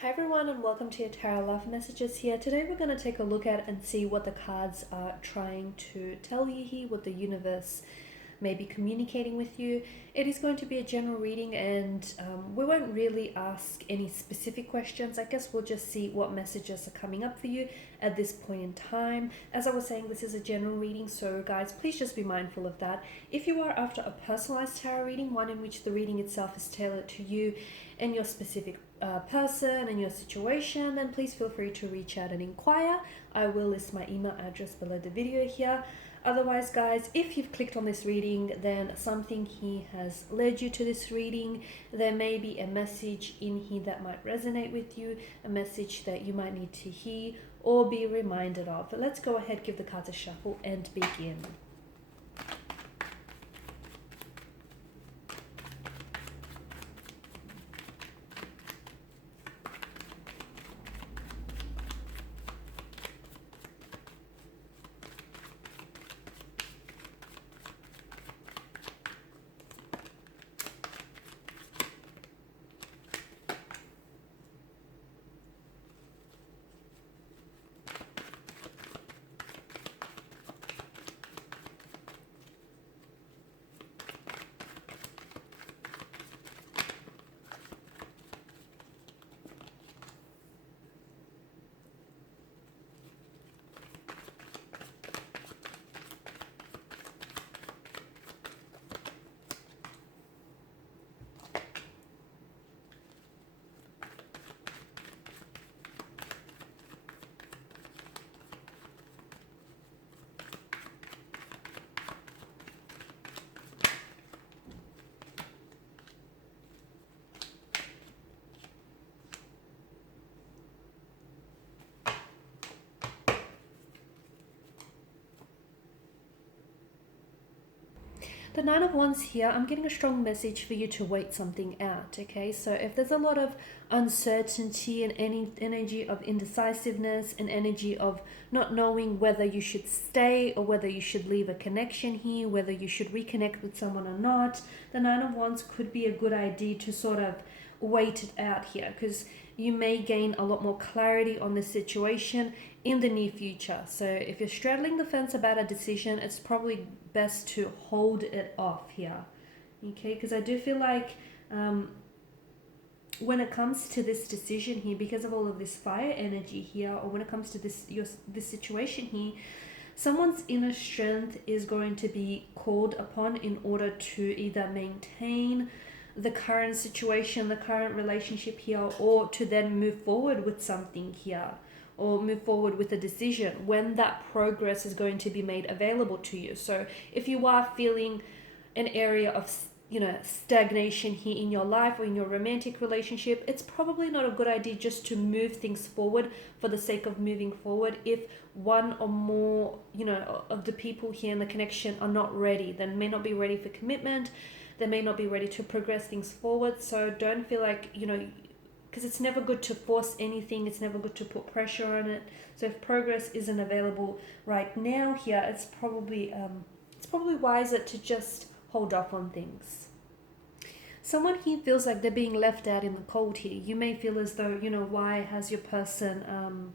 Hi everyone and welcome to your Tarot Love Messages here. Today we're going to take a look at and see what the cards are trying to tell you here, what the universe may be communicating with you. It is going to be a general reading and we won't really ask any specific questions. I guess we'll just see what messages are coming up for you at this point in time. As I was saying, this is a general reading, so guys, please just be mindful of that. If you are after a personalized tarot reading, one in which the reading itself is tailored to you and your specific person and your situation, then please feel free to reach out and inquire. I will list my email address below the video here. Otherwise, guys, if you've clicked on this reading, then something here has led you to this reading. There may be a message in here that might resonate with you, a message that you might need to hear or be reminded of. But let's go ahead, give the cards a shuffle and begin. The Nine of Wands here, I'm getting a strong message for you to wait something out, okay? So if there's a lot of uncertainty and any energy of indecisiveness and energy of not knowing whether you should stay or whether you should leave a connection here, whether you should reconnect with someone or not, the Nine of Wands could be a good idea to sort of wait it out here, because you may gain a lot more clarity on the situation in the near future. So if you're straddling the fence about a decision, it's probably best to hold it off here, okay? Because I do feel like when it comes to this decision here, because of all of this fire energy here, or when it comes to this situation here, someone's inner strength is going to be called upon in order to either maintain the current situation, the current relationship here, or to then move forward with something here, or move forward with a decision when that progress is going to be made available to you. So if you are feeling an area of stagnation here in your life or in your romantic relationship, it's probably not a good idea just to move things forward for the sake of moving forward. If one or more of the people here in the connection are not ready, then may not be ready for commitment, they may not be ready to progress things forward. So don't feel like because it's never good to force anything, it's never good to put pressure on it. So if progress isn't available right now here, it's probably wiser to just hold off on things. Someone here feels like they're being left out in the cold here. You may feel as though, why has your person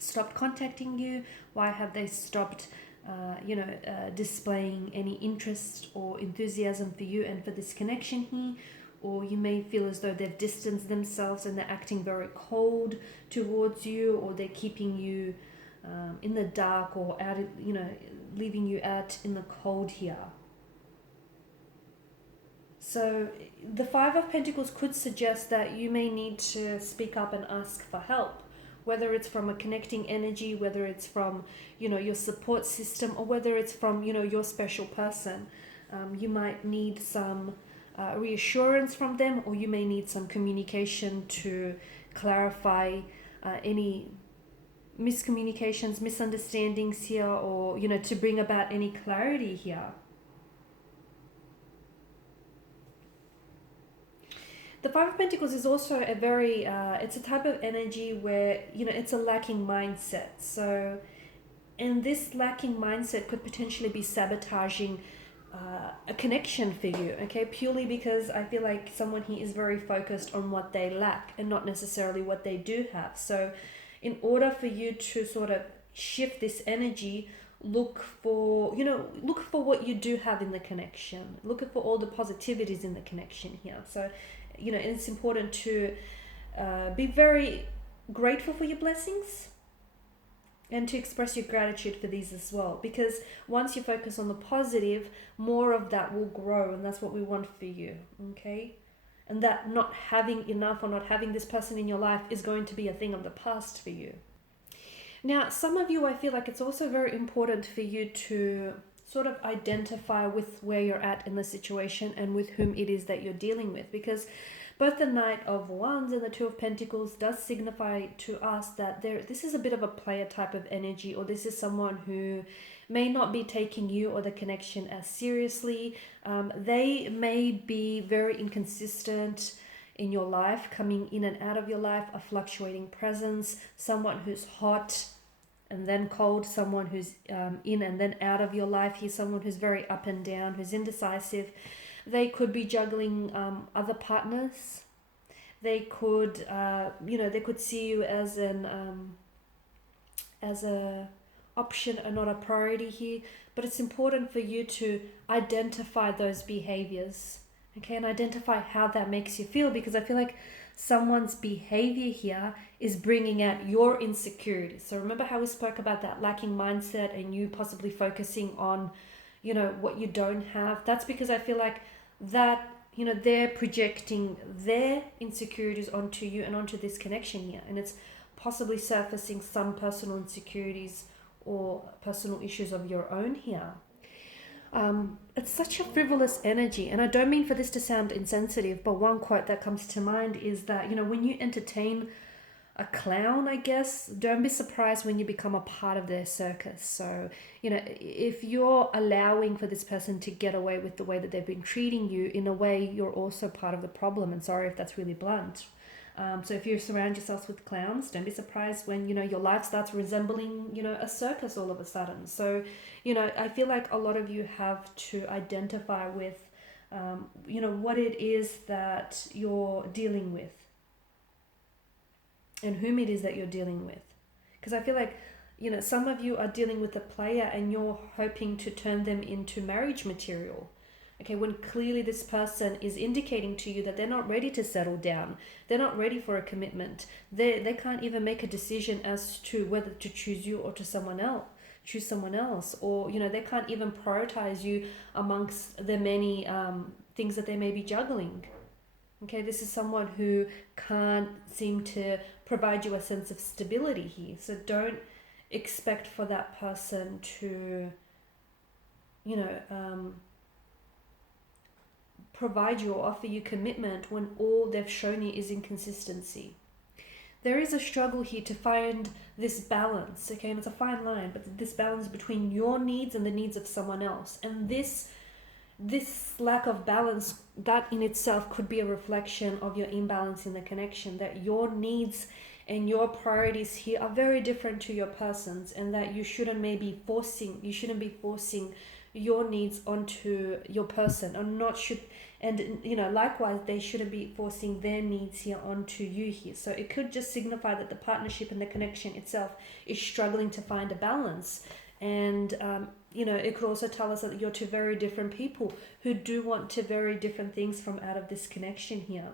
stopped contacting you? Why have they stopped displaying any interest or enthusiasm for you and for this connection here? Or you may feel as though they've distanced themselves and they're acting very cold towards you, or they're keeping you in the dark, or out, leaving you out in the cold here. So the Five of Pentacles could suggest that you may need to speak up and ask for help, whether it's from a connecting energy, whether it's from your support system, or whether it's from your special person. You might need some reassurance from them, or you may need some communication to clarify any miscommunications, misunderstandings here, or to bring about any clarity here. The Five of Pentacles is also a very, it's a type of energy where, it's a lacking mindset. So, and this lacking mindset could potentially be sabotaging a connection for you, okay? Purely because I feel like someone here is very focused on what they lack and not necessarily what they do have. So in order for you to sort of shift this energy, look for what you do have in the connection. Look for all the positivities in the connection here. So, it's important to be very grateful for your blessings and to express your gratitude for these as well, because once you focus on the positive, more of that will grow, and that's what we want for you, okay? And that not having enough or not having this person in your life is going to be a thing of the past for you. Now, some of you, I feel like it's also very important for you to sort of identify with where you're at in the situation and with whom it is that you're dealing with, because both the Knight of Wands and the Two of Pentacles does signify to us that this is a bit of a player type of energy, or this is someone who may not be taking you or the connection as seriously. They may be very inconsistent in your life, coming in and out of your life, a fluctuating presence, someone who's hot and then cold, someone who's in and then out of your life. He's someone who's very up and down, who's indecisive. They could be juggling other partners. They could, they could see you as a option and not a priority here. But it's important for you to identify those behaviors, okay, and identify how that makes you feel, because I feel like someone's behavior here is bringing out your insecurities. So remember how we spoke about that lacking mindset and you possibly focusing on what you don't have? That's because I feel like that, they're projecting their insecurities onto you and onto this connection here. And it's possibly surfacing some personal insecurities or personal issues of your own here. It's such a frivolous energy. And I don't mean for this to sound insensitive, but one quote that comes to mind is that, when you entertain a clown, I guess, don't be surprised when you become a part of their circus. So, if you're allowing for this person to get away with the way that they've been treating you, in a way, you're also part of the problem. And sorry if that's really blunt. So if you surround yourselves with clowns, don't be surprised when, your life starts resembling, a circus all of a sudden. So, I feel like a lot of you have to identify with, what it is that you're dealing with and whom it is that you're dealing with. Because I feel like, some of you are dealing with a player and you're hoping to turn them into marriage material. Okay, when clearly this person is indicating to you that they're not ready to settle down. They're not ready for a commitment. They can't even make a decision as to whether to choose you or to choose someone else. Or, they can't even prioritize you amongst the many things that they may be juggling. Okay, this is someone who can't seem to provide you a sense of stability here. So don't expect for that person to, provide you or offer you commitment when all they've shown you is inconsistency. There is a struggle here to find this balance, okay, and it's a fine line, but this balance between your needs and the needs of someone else. And this lack of balance, that in itself could be a reflection of your imbalance in the connection, that your needs and your priorities here are very different to your person's, and that you shouldn't be forcing your needs onto your person, likewise they shouldn't be forcing their needs here onto you here. So it could just signify that the partnership and the connection itself is struggling to find a balance. And it could also tell us that you're two very different people who do want two very different things from out of this connection here.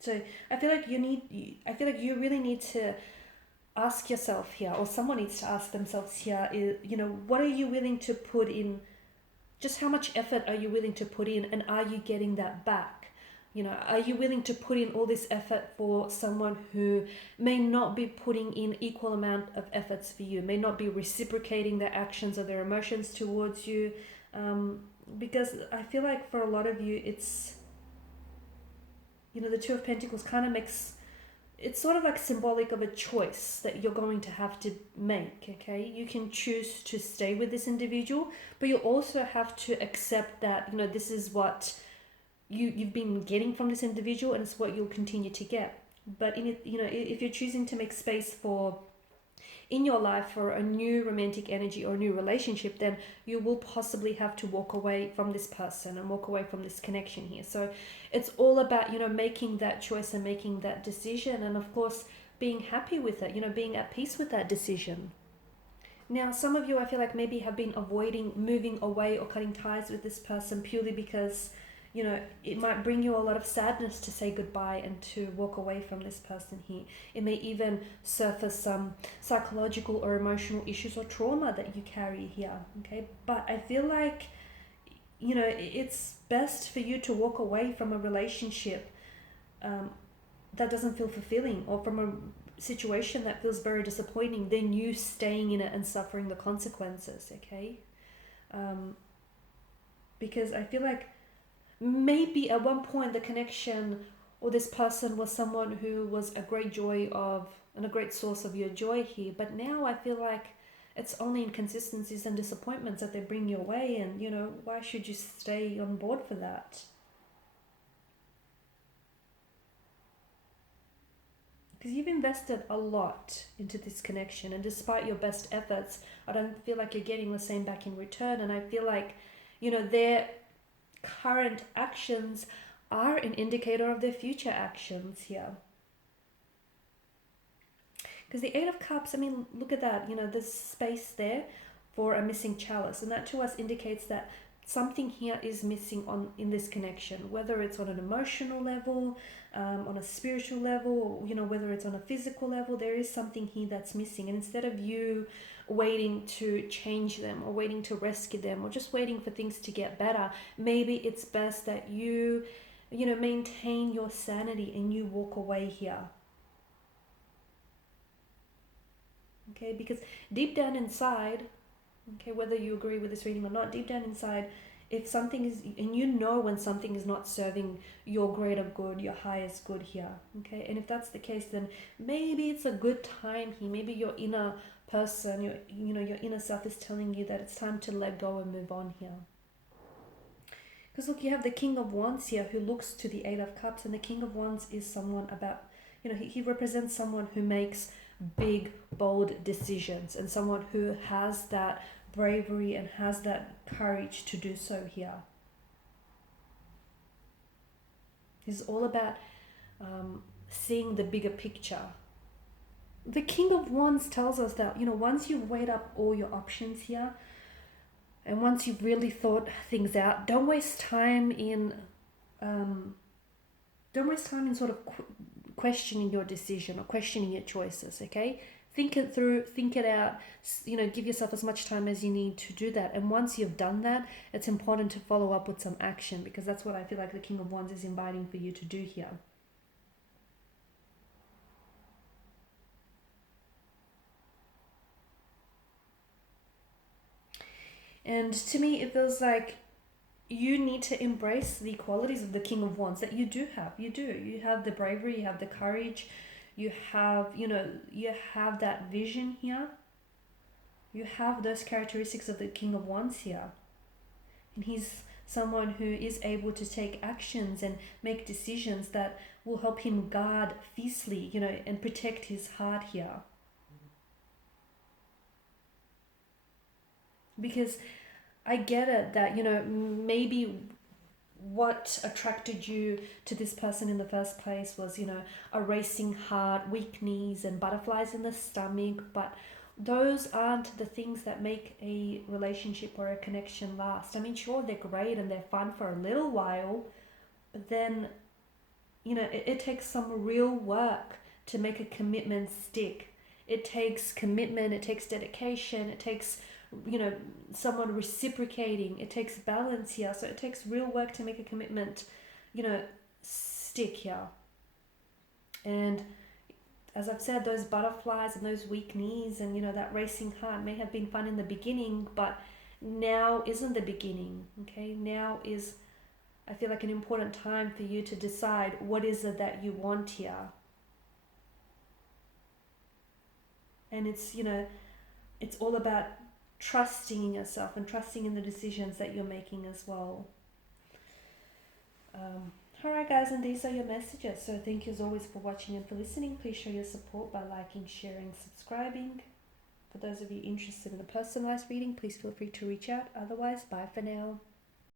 So I feel like you really need to ask yourself here, or someone needs to ask themselves here, what are you willing to put in? Just how much effort are you willing to put in, and are you getting that back? Are you willing to put in all this effort for someone who may not be putting in equal amount of efforts for you, may not be reciprocating their actions or their emotions towards you? Because I feel like for a lot of you, it's, the Two of Pentacles kind of makes, it's sort of like symbolic of a choice that you're going to have to make, okay? You can choose to stay with this individual, but you also have to accept that, this is what you've been getting from this individual, and it's what you'll continue to get. But if you're choosing to make space for in your life for a new romantic energy or a new relationship, then you will possibly have to walk away from this person and walk away from this connection here. So it's all about, making that choice and making that decision, and of course being happy with it, being at peace with that decision. Now, some of you, I feel like, maybe have been avoiding moving away or cutting ties with this person purely because, it might bring you a lot of sadness to say goodbye and to walk away from this person here. It may even surface some psychological or emotional issues or trauma that you carry here, okay? But I feel like, it's best for you to walk away from a relationship that doesn't feel fulfilling, or from a situation that feels very disappointing, than you staying in it and suffering the consequences, okay? Because I feel like maybe at one point the connection or this person was someone who was a great joy of and a great source of your joy here, but now I feel like it's only inconsistencies and disappointments that they bring your way, and why should you stay on board for that? Because you've invested a lot into this connection, and despite your best efforts, I don't feel like you're getting the same back in return. And I feel like, their current actions are an indicator of their future actions here. Because the Eight of Cups, I mean, look at that, there's space there for a missing chalice, and that to us indicates that something here is missing in this connection, whether it's on an emotional level, on a spiritual level, whether it's on a physical level. There is something here that's missing, and instead of you waiting to change them or waiting to rescue them or just waiting for things to get better, maybe it's best that you maintain your sanity and you walk away here. Okay, because deep down inside, okay, whether you agree with this reading or not, deep down inside, if something is, and when something is not serving your greater good, your highest good here, okay, and if that's the case, then maybe it's a good time here. Maybe your inner person, your inner self is telling you that it's time to let go and move on here. Because look, you have the King of Wands here who looks to the Eight of Cups, and the King of Wands is someone about, he represents someone who makes big, bold decisions, and someone who has that bravery and has that courage to do so here. It's all about seeing the bigger picture. The King of Wands tells us that, once you've weighed up all your options here, and once you've really thought things out, don't waste time in sort of questioning your decision or questioning your choices, okay? Think it through, think it out, give yourself as much time as you need to do that. And once you've done that, it's important to follow up with some action, because that's what I feel like the King of Wands is inviting for you to do here. And to me, it feels like you need to embrace the qualities of the King of Wands that you do have. You do. You have the bravery, you have the courage, you have, you have that vision here. You have those characteristics of the King of Wands here. And he's someone who is able to take actions and make decisions that will help him guard fiercely, and protect his heart here. Because I get it that, maybe what attracted you to this person in the first place was, a racing heart, weak knees, and butterflies in the stomach. But those aren't the things that make a relationship or a connection last. I mean, sure, they're great and they're fun for a little while, but then, it takes some real work to make a commitment stick. It takes commitment, it takes dedication, it takes someone reciprocating, it takes balance here. So it takes real work to make a commitment stick here. And as I've said, those butterflies and those weak knees and that racing heart may have been fun in the beginning, but now isn't the beginning. Okay, now is, I feel like, an important time for you to decide what is it that you want here. And it's it's all about trusting in yourself and trusting in the decisions that you're making as well. Alright guys, and these are your messages. So thank you as always for watching and for listening. Please show your support by liking, sharing, subscribing. For those of you interested in a personalized reading, please feel free to reach out. Otherwise, bye for now.